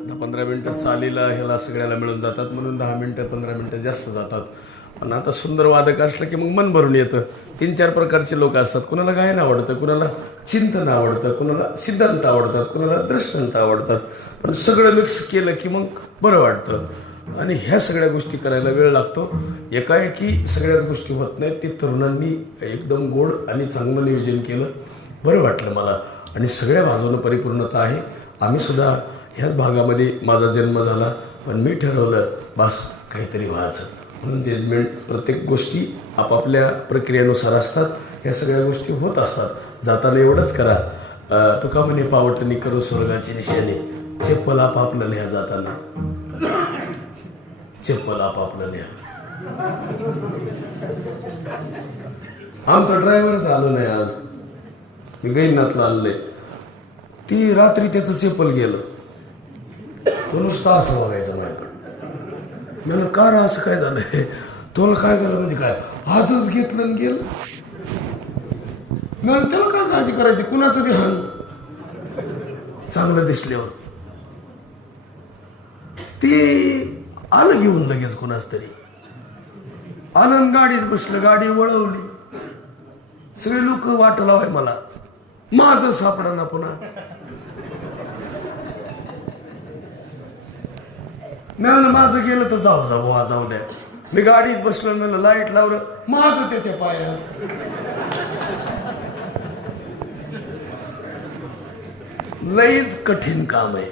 10-15 मिनटं चालीला ह्याला सगळ्याला मिळून जातात म्हणून 10 मिनटं 15 मिनटं जास्त जातात. पण आता सुंदर वादक असलं की मग मन भरून येतं. 3-4 प्रकारचे लोक असतात. कुणाला गायन आवडतं, कुणाला चिंतन आवडतं, कुणाला सिद्धांत आवडतात, कुणाला दृष्टांत आवडतात. पण सगळं मिक्स केलं की मग बरं वाटतं. आणि ह्या सगळ्या गोष्टी करायला वेळ लागतो. एकाएकी सगळ्याच गोष्टी होत नाहीत. ते तरुणांनी एकदम गोड आणि चांगलं नियोजन केलं, बरं वाटलं मला. आणि सगळ्या बाजूनं परिपूर्णता आहे. आम्ही सुद्धा ह्याच भागामध्ये माझा जन्म झाला, पण मी ठरवलं बस काहीतरी व्हायचं म्हणून जजमेंट. प्रत्येक गोष्टी आपापल्या प्रक्रियेनुसार असतात. ह्या सगळ्या गोष्टी होत असतात. जाताना एवढंच करा, तुका म्हणे पावटणी करू स्वर्गाची निशाणे, चप्पल आपापलं न्या जाताना, चप्पल आपापलं न्या. आमचा ड्रायव्हरच आलो नाही आज. मी गैनातला आणलंय. ती रात्री त्याचं चप्पल गेलं. तो नुसता असं बघायचं माझ्याकडे. म्हणलं का रे असं काय झालंय? तुला काय झालं म्हणजे काय? आजच घेतलं आणि गेलं. म्हणून त्याला काय काळजी करायची? कुणाचं बी हाल चांगलं दिसल्यावर. ती आलं घेऊन लगेच कुणाच तरी आलं, गाडीत बसलं, गाडी वळवली. सगळे लोक वाट लावाय मला, माझं सापडा ना पुन्हा. नाही माझं गेलं तर जाऊ द्या. मी गाडीत बसलो, म्हणलं लाईट लावलं, माझं त्याच्या पाया. लईच कठीण काम आहे.